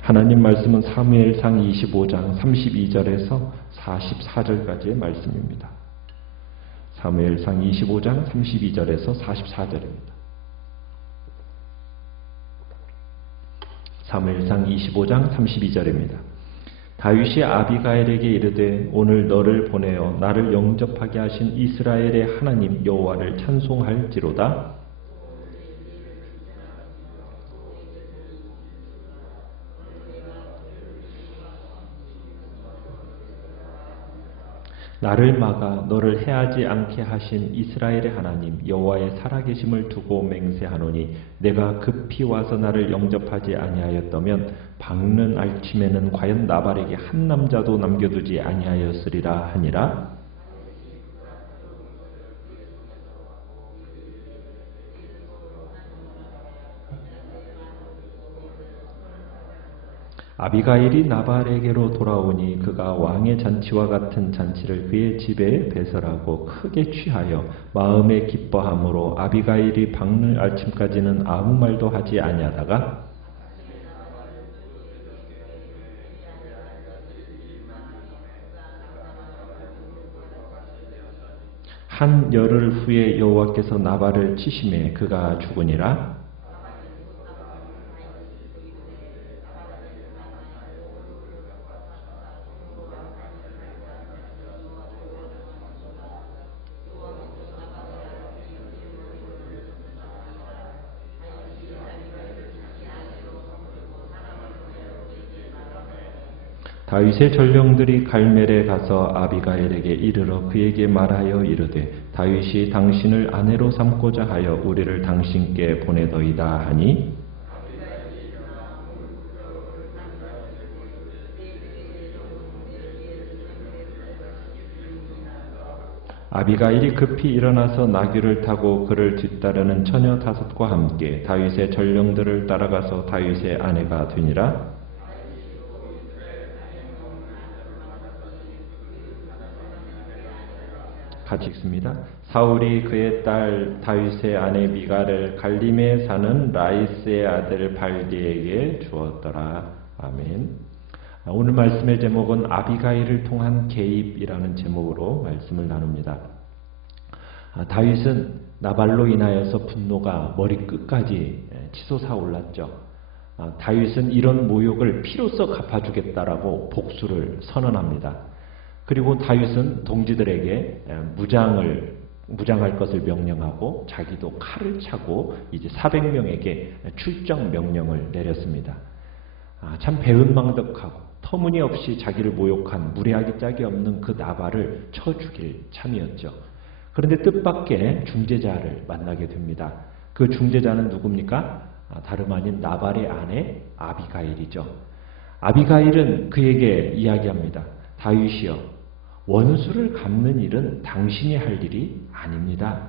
하나님 말씀은 사무엘상 25장 32절에서 44절까지의 말씀입니다. 사무엘상 25장 32절에서 44절입니다. 사무엘상 25장 32절입니다. 다윗이 아비가일에게 이르되 오늘 너를 보내어 나를 영접하게 하신 이스라엘의 하나님 여호와를 찬송할지로다. 나를 막아 너를 해하지 않게 하신 이스라엘의 하나님 여호와의 살아계심을 두고 맹세하노니 내가 급히 와서 나를 영접하지 아니하였다면 박는 알침에는 과연 나발에게 한 남자도 남겨두지 아니하였으리라 하니라. 아비가일이 나발에게로 돌아오니 그가 왕의 잔치와 같은 잔치를 그의 집에 배설하고 크게 취하여 마음에 기뻐함으로 아비가일이 박는 알침까지는 아무 말도 하지 아니하다가 한 열흘 후에 여호와께서 나발을 치심에 그가 죽으니라. 다윗의 전령들이 갈멜에 가서 아비가일에게 이르러 그에게 말하여 이르되 다윗이 당신을 아내로 삼고자 하여 우리를 당신께 보내더이다 하니 아비가일이 급히 일어나서 나귀를 타고 그를 뒤따르는 처녀 다섯과 함께 다윗의 전령들을 따라가서 다윗의 아내가 되니라. 같이 읽습니다. 사울이 그의 딸 다윗의 아내 미갈을 갈림에 사는 라이스의 아들 발디에게 주었더라. 아멘. 오늘 말씀의 제목은 아비가일을 통한 개입이라는 제목으로 말씀을 나눕니다. 다윗은 나발로 인하여서 분노가 머리끝까지 치솟아 올랐죠. 다윗은 이런 모욕을 피로써 갚아주겠다라고 복수를 선언합니다. 그리고 다윗은 동지들에게 무장할 것을 명령하고 자기도 칼을 차고 이제 400명에게 출정 명령을 내렸습니다. 참 배은망덕하고 터무니없이 자기를 모욕한 무례하기 짝이 없는 그 나발을 쳐 죽일 참이었죠. 그런데 뜻밖의 중재자를 만나게 됩니다. 그 중재자는 누굽니까? 다름 아닌 나발의 아내 아비가일이죠. 아비가일은 그에게 이야기합니다. 다윗이여, 원수를 갚는 일은 당신이 할 일이 아닙니다.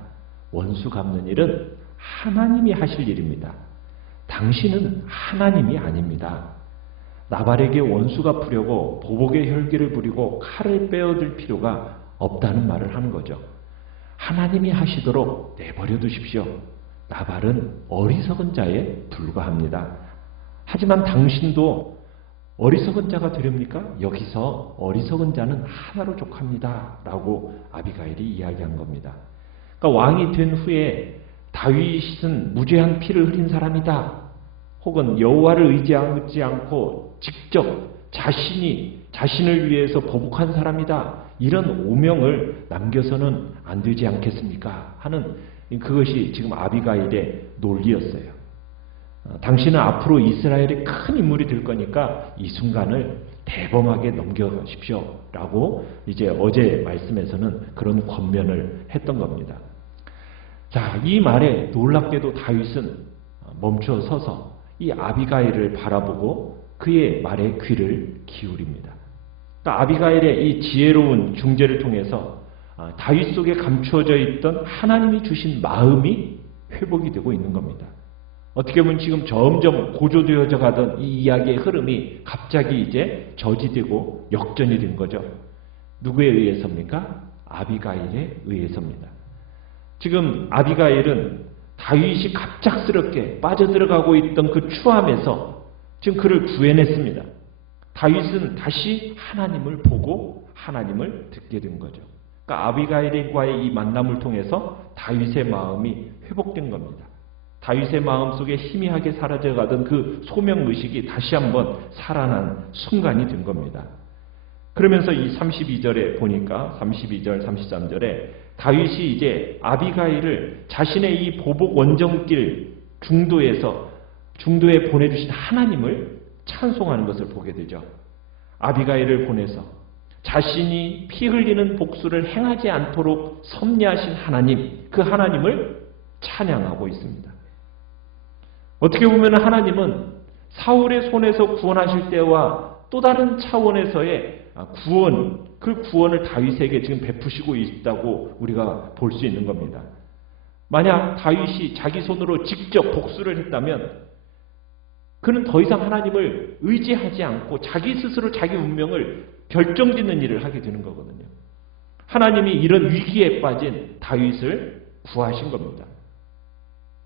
원수 갚는 일은 하나님이 하실 일입니다. 당신은 하나님이 아닙니다. 나발에게 원수 갚으려고 보복의 혈기를 부리고 칼을 빼어들 필요가 없다는 말을 하는 거죠. 하나님이 하시도록 내버려 두십시오. 나발은 어리석은 자에 불과합니다. 하지만 당신도 어리석은 자가 되렵니까? 여기서 어리석은 자는 하나로 족합니다. 라고 아비가일이 이야기한 겁니다. 그러니까 왕이 된 후에 다윗은 무죄한 피를 흘린 사람이다. 혹은 여호와를 의지하지 않고 직접 자신을 위해서 보복한 사람이다. 이런 오명을 남겨서는 안 되지 않겠습니까? 하는 그것이 지금 아비가일의 논리였어요. 당신은 앞으로 이스라엘의 큰 인물이 될 거니까 이 순간을 대범하게 넘겨가십시오. 라고 이제 어제 말씀에서는 그런 권면을 했던 겁니다. 자, 이 말에 놀랍게도 다윗은 멈춰 서서 이 아비가일을 바라보고 그의 말에 귀를 기울입니다. 그러니까 아비가일의 이 지혜로운 중재를 통해서 다윗 속에 감추어져 있던 하나님이 주신 마음이 회복이 되고 있는 겁니다. 어떻게 보면 지금 점점 고조되어져 가던 이 이야기의 흐름이 갑자기 이제 저지되고 역전이 된 거죠. 누구에 의해서입니까? 아비가일에 의해서입니다. 지금 아비가일은 다윗이 갑작스럽게 빠져들어가고 있던 그 추함에서 지금 그를 구해냈습니다. 다윗은 다시 하나님을 보고 하나님을 듣게 된 거죠. 그러니까 아비가일과의 이 만남을 통해서 다윗의 마음이 회복된 겁니다. 다윗의 마음속에 희미하게 사라져가던 그 소명의식이 다시 한번 살아난 순간이 된 겁니다. 그러면서 이 32절에 보니까 32절, 33절에 다윗이 이제 아비가일을 자신의 이 보복 원정길 중도에 보내주신 하나님을 찬송하는 것을 보게 되죠. 아비가일을 보내서 자신이 피 흘리는 복수를 행하지 않도록 섭리하신 하나님, 그 하나님을 찬양하고 있습니다. 어떻게 보면 하나님은 사울의 손에서 구원하실 때와 또 다른 차원에서의 구원, 그 구원을 다윗에게 지금 베푸시고 있다고 우리가 볼 수 있는 겁니다. 만약 다윗이 자기 손으로 직접 복수를 했다면 그는 더 이상 하나님을 의지하지 않고 자기 스스로 자기 운명을 결정짓는 일을 하게 되는 거거든요. 하나님이 이런 위기에 빠진 다윗을 구하신 겁니다.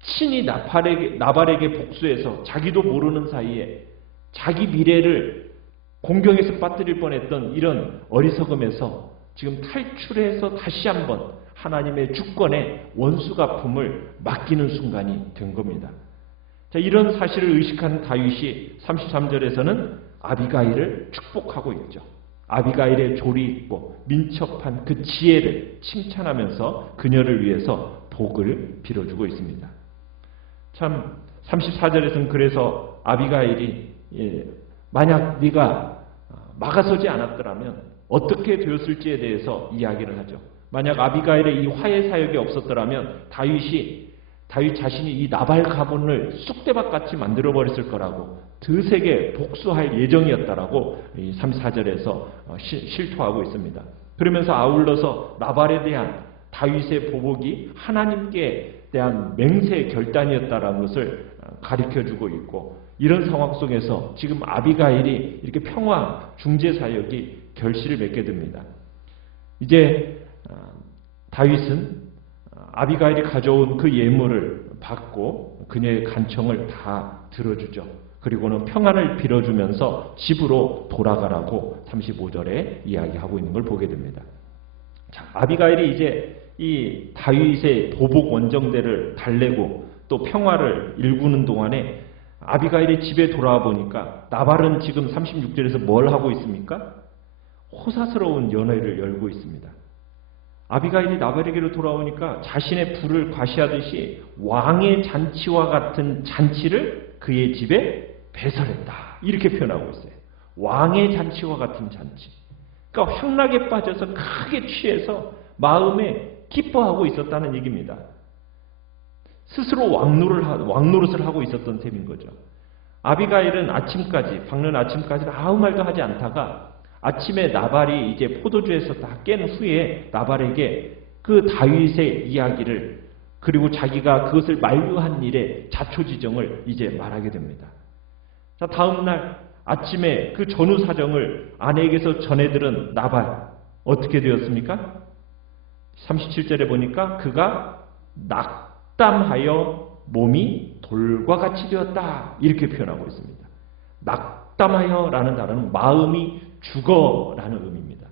친히 나발에게 복수해서 자기도 모르는 사이에 자기 미래를 공경에서 빠뜨릴 뻔했던 이런 어리석음에서 지금 탈출해서 다시 한번 하나님의 주권에 원수갚음을 맡기는 순간이 된 겁니다. 자, 이런 사실을 의식한 다윗이 33절에서는 아비가일을 축복하고 있죠. 아비가일의 조리 있고 민첩한 그 지혜를 칭찬하면서 그녀를 위해서 복을 빌어주고 있습니다. 참 34절에서는 그래서 아비가일이 만약 네가 막아서지 않았더라면 어떻게 되었을지에 대해서 이야기를 하죠. 만약 아비가일의 이 화해 사역이 없었더라면 다윗 자신이 이 나발 가문을 쑥대밭같이 만들어버렸을 거라고 드세게 복수할 예정이었다라고 34절에서 실토하고 있습니다. 그러면서 아울러서 나발에 대한 다윗의 보복이 하나님께 대한 맹세의 결단이었다라는 것을 가르쳐주고 있고, 이런 상황 속에서 지금 아비가일이 이렇게 평화 중재 사역이 결실을 맺게 됩니다. 이제 다윗은 아비가일이 가져온 그 예물을 받고 그녀의 간청을 다 들어주죠. 그리고는 평안을 빌어주면서 집으로 돌아가라고 35절에 이야기하고 있는 걸 보게 됩니다. 자, 아비가일이 이제 이 다윗의 보복 원정대를 달래고 또 평화를 일구는 동안에 아비가일이 집에 돌아와 보니까 나발은 지금 36절에서 뭘 하고 있습니까? 호사스러운 연회를 열고 있습니다. 아비가일이 나발에게로 돌아오니까 자신의 부를 과시하듯이 왕의 잔치와 같은 잔치를 그의 집에 배설했다, 이렇게 표현하고 있어요. 왕의 잔치와 같은 잔치. 그러니까 향락에 빠져서 크게 취해서 마음에 기뻐하고 있었다는 얘기입니다. 스스로 왕노릇을 하고 있었던 셈인 거죠. 아비가일은 밝는 아침까지 아무 말도 하지 않다가 아침에 나발이 이제 포도주에서 다 깬 후에 나발에게 그 다윗의 이야기를, 그리고 자기가 그것을 만류한 일의 자초지정을 이제 말하게 됩니다. 자, 다음날 아침에 그 전후 사정을 아내에게서 전해 들은 나발, 어떻게 되었습니까? 37절에 보니까 그가 낙담하여 몸이 돌과 같이 되었다, 이렇게 표현하고 있습니다. 낙담하여 라는 단어는 마음이 죽어 라는 의미입니다.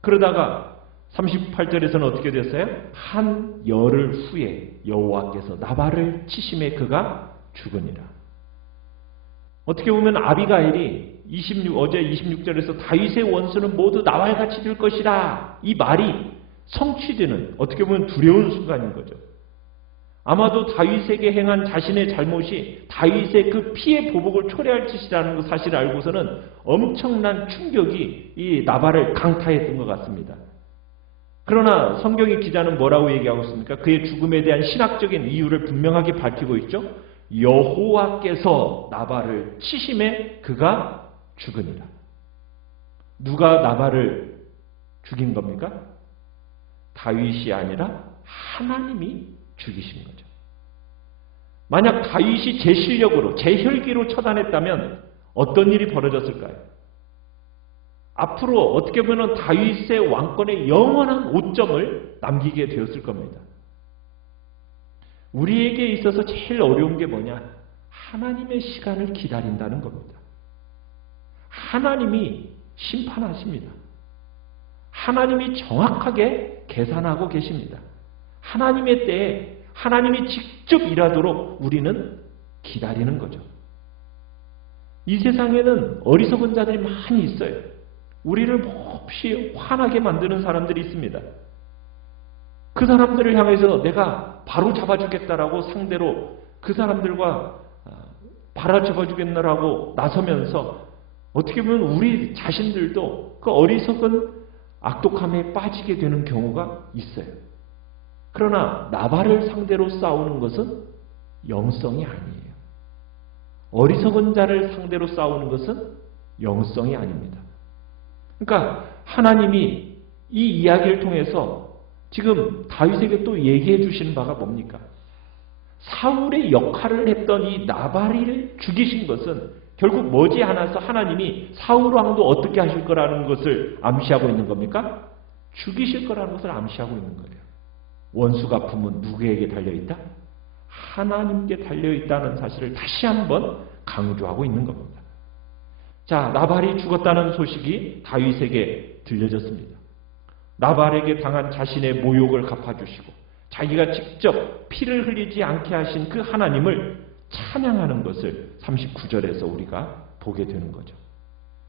그러다가 38절에서는 어떻게 됐어요? 한 열흘 후에 여호와께서 나발을 치심에 그가 죽으니라. 어떻게 보면 아비가일이 어제 26절에서 다윗의 원수는 모두 나와 같이 될 것이라, 이 말이 성취되는, 어떻게 보면 두려운 순간인 거죠. 아마도 다윗에게 행한 자신의 잘못이 다윗의 그 피의 보복을 초래할 짓이라는 그 사실을 알고서는 엄청난 충격이 이 나발을 강타했던 것 같습니다. 그러나 성경의 기자는 뭐라고 얘기하고 있습니까? 그의 죽음에 대한 신학적인 이유를 분명하게 밝히고 있죠. 여호와께서 나발을 치심에 그가 죽으니라. 누가 나발을 죽인 겁니까? 다윗이 아니라 하나님이 죽이신 거죠. 만약 다윗이 제 실력으로, 제 혈기로 처단했다면 어떤 일이 벌어졌을까요? 앞으로 어떻게 보면 다윗의 왕권의 영원한 오점을 남기게 되었을 겁니다. 우리에게 있어서 제일 어려운 게 뭐냐? 하나님의 시간을 기다린다는 겁니다. 하나님이 심판하십니다. 하나님이 정확하게 계산하고 계십니다. 하나님의 때에 하나님이 직접 일하도록 우리는 기다리는 거죠. 이 세상에는 어리석은 자들이 많이 있어요. 우리를 몹시 화나게 만드는 사람들이 있습니다. 그 사람들을 향해서 내가 바로 잡아주겠다라고 상대로 그 사람들과 바로 잡아주겠다라고 나서면서 어떻게 보면 우리 자신들도 그 어리석은 악독함에 빠지게 되는 경우가 있어요. 그러나 나발을 상대로 싸우는 것은 영성이 아니에요. 어리석은 자를 상대로 싸우는 것은 영성이 아닙니다. 그러니까 하나님이 이 이야기를 통해서 지금 다윗에게 또 얘기해 주시는 바가 뭡니까? 사울의 역할을 했던 이 나발을 죽이신 것은 결국 머지않아서 하나님이 사울 왕도 어떻게 하실 거라는 것을 암시하고 있는 겁니까? 죽이실 거라는 것을 암시하고 있는 거예요. 원수 갚음은 누구에게 달려있다? 하나님께 달려있다는 사실을 다시 한번 강조하고 있는 겁니다. 자, 나발이 죽었다는 소식이 다윗에게 들려졌습니다. 나발에게 당한 자신의 모욕을 갚아주시고 자기가 직접 피를 흘리지 않게 하신 그 하나님을 찬양하는 것을 39절에서 우리가 보게 되는 거죠.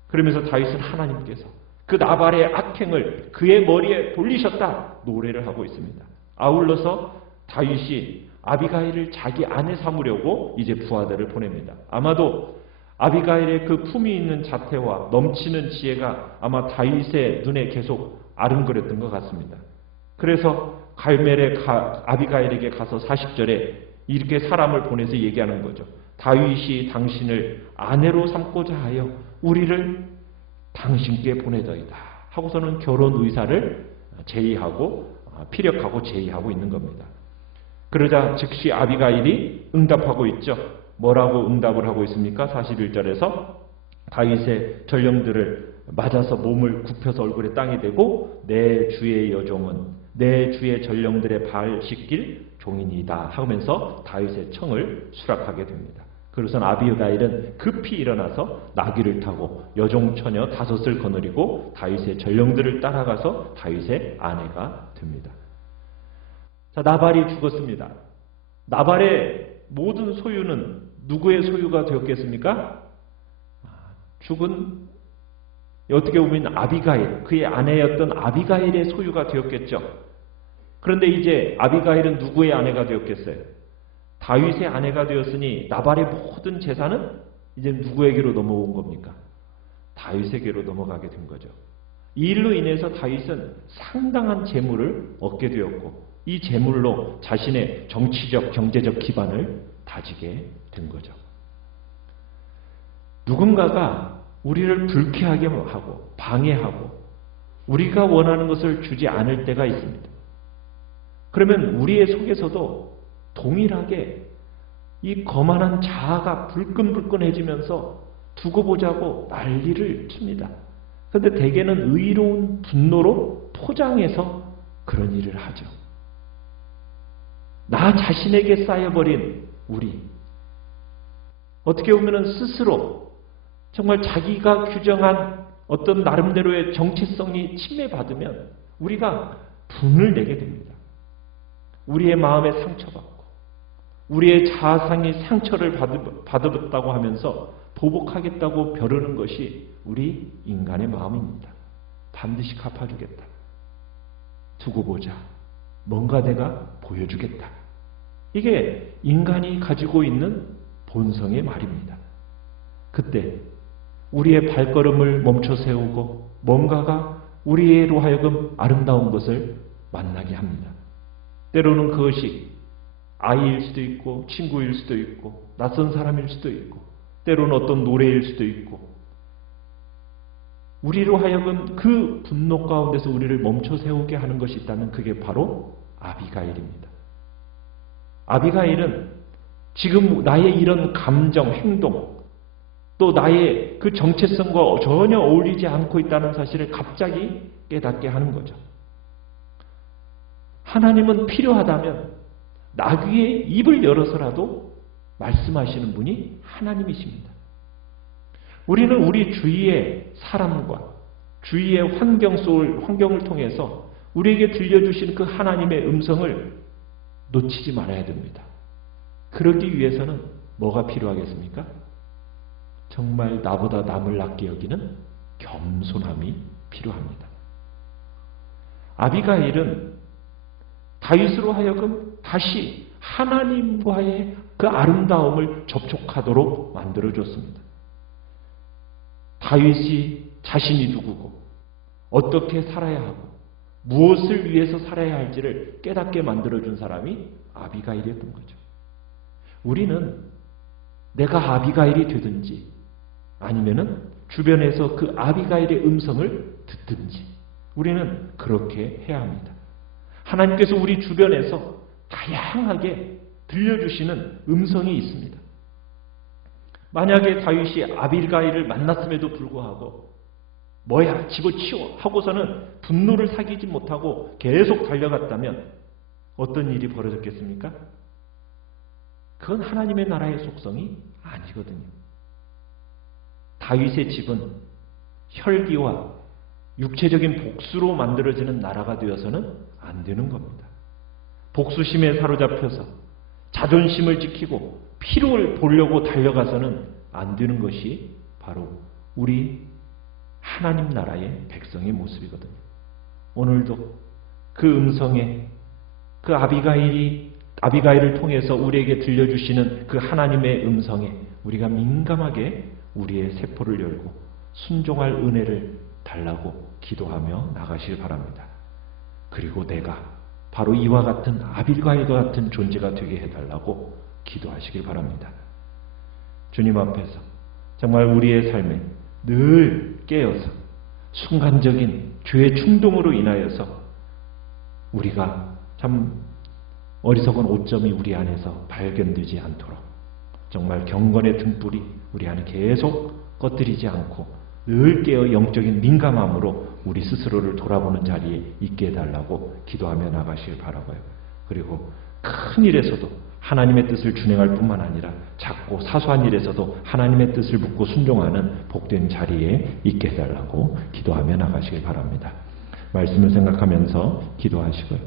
그러면서 다윗은 하나님께서 그 나발의 악행을 그의 머리에 돌리셨다 노래를 하고 있습니다. 아울러서 다윗이 아비가일을 자기 아내 삼으려고 이제 부하들을 보냅니다. 아마도 아비가일의 그 품위 있는 자태와 넘치는 지혜가 아마 다윗의 눈에 계속 아른거렸던 것 같습니다. 그래서 갈멜의 아비가일에게 가서 40절에 이렇게 사람을 보내서 얘기하는 거죠. 다윗이 당신을 아내로 삼고자 하여 우리를 당신께 보내더이다 하고서는 결혼 의사를 제의하고 피력하고 제의하고 있는 겁니다. 그러자 즉시 아비가일이 응답하고 있죠. 뭐라고 응답을 하고 있습니까? 41절에서 다윗의 전령들을 맞아서 몸을 굽혀서 얼굴에 땅에 대고 내 주의 여종은 내 주의 전령들의 발 씻길 종이니이다 하면서 다윗의 청을 수락하게 됩니다. 그래서 아비가일은 급히 일어나서 나귀를 타고 여종 처녀 5을 거느리고 다윗의 전령들을 따라가서 다윗의 아내가 됩니다. 자, 나발이 죽었습니다. 나발의 모든 소유는 누구의 소유가 되었겠습니까? 죽은 어떻게 보면 아비가일, 그의 아내였던 아비가일의 소유가 되었겠죠. 그런데 이제 아비가일은 누구의 아내가 되었겠어요? 다윗의 아내가 되었으니 나발의 모든 재산은 이제 누구에게로 넘어온 겁니까? 다윗에게로 넘어가게 된 거죠. 이 일로 인해서 다윗은 상당한 재물을 얻게 되었고 이 재물로 자신의 정치적, 경제적 기반을 다지게 된 거죠. 누군가가 우리를 불쾌하게 하고 방해하고 우리가 원하는 것을 주지 않을 때가 있습니다. 그러면 우리의 속에서도 동일하게 이 거만한 자아가 불끈불끈해지면서 두고 보자고 난리를 칩니다. 그런데 대개는 의로운 분노로 포장해서 그런 일을 하죠. 나 자신에게 쌓여버린 우리, 어떻게 보면 스스로 정말 자기가 규정한 어떤 나름대로의 정체성이 침해받으면 우리가 분을 내게 됩니다. 우리의 마음에 상처받고 우리의 자아상이 상처를 받았다고 하면서 보복하겠다고 벼르는 것이 우리 인간의 마음입니다. 반드시 갚아주겠다. 두고 보자. 뭔가 내가 보여주겠다. 이게 인간이 가지고 있는 본성의 말입니다. 그때 우리의 발걸음을 멈춰 세우고 뭔가가 우리로 하여금 아름다운 것을 만나게 합니다. 때로는 그것이 아이일 수도 있고 친구일 수도 있고 낯선 사람일 수도 있고 때로는 어떤 노래일 수도 있고 우리로 하여금 그 분노 가운데서 우리를 멈춰 세우게 하는 것이 있다면 그게 바로 아비가일입니다. 아비가일은 지금 나의 이런 감정, 행동 또 나의 그 정체성과 전혀 어울리지 않고 있다는 사실을 갑자기 깨닫게 하는 거죠. 하나님은 필요하다면 나귀의 입을 열어서라도 말씀하시는 분이 하나님이십니다. 우리는 우리 주위의 사람과 주위의 환경을 통해서 우리에게 들려주신 그 하나님의 음성을 놓치지 말아야 됩니다. 그러기 위해서는 뭐가 필요하겠습니까? 정말 나보다 남을 낮게 여기는 겸손함이 필요합니다. 아비가일은 다윗으로 하여금 다시 하나님과의 그 아름다움을 접촉하도록 만들어줬습니다. 다윗이 자신이 누구고 어떻게 살아야 하고 무엇을 위해서 살아야 할지를 깨닫게 만들어준 사람이 아비가일이었던 거죠. 우리는 내가 아비가일이 되든지 아니면은 주변에서 그 아비가일의 음성을 듣든지 우리는 그렇게 해야 합니다. 하나님께서 우리 주변에서 다양하게 들려주시는 음성이 있습니다. 만약에 다윗이 아비가일을 만났음에도 불구하고 뭐야 집어치워 하고서는 분노를 사귀지 못하고 계속 달려갔다면 어떤 일이 벌어졌겠습니까? 그건 하나님의 나라의 속성이 아니거든요. 다윗의 집은 혈기와 육체적인 복수로 만들어지는 나라가 되어서는 안 되는 겁니다. 복수심에 사로잡혀서 자존심을 지키고 피를 보려고 달려가서는 안 되는 것이 바로 우리 하나님 나라의 백성의 모습이거든요. 오늘도 그 음성에 그 아비가일을 통해서 우리에게 들려주시는 그 하나님의 음성에 우리가 민감하게 우리의 세포를 열고 순종할 은혜를 달라고 기도하며 나가시길 바랍니다. 그리고 내가 바로 이와 같은 아비가일과 같은 존재가 되게 해달라고 기도하시길 바랍니다. 주님 앞에서 정말 우리의 삶에 늘 깨어서 순간적인 죄의 충동으로 인하여서 우리가 참 어리석은 오점이 우리 안에서 발견되지 않도록 정말 경건의 등불이 우리 안에 계속 꺼뜨리지 않고 늘 깨어 영적인 민감함으로 우리 스스로를 돌아보는 자리에 있게 해달라고 기도하며 나가시길 바라고요. 그리고 큰 일에서도 하나님의 뜻을 준행할 뿐만 아니라 작고 사소한 일에서도 하나님의 뜻을 묻고 순종하는 복된 자리에 있게 해달라고 기도하며 나가시길 바랍니다. 말씀을 생각하면서 기도하시고요.